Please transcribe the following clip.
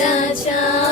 大家。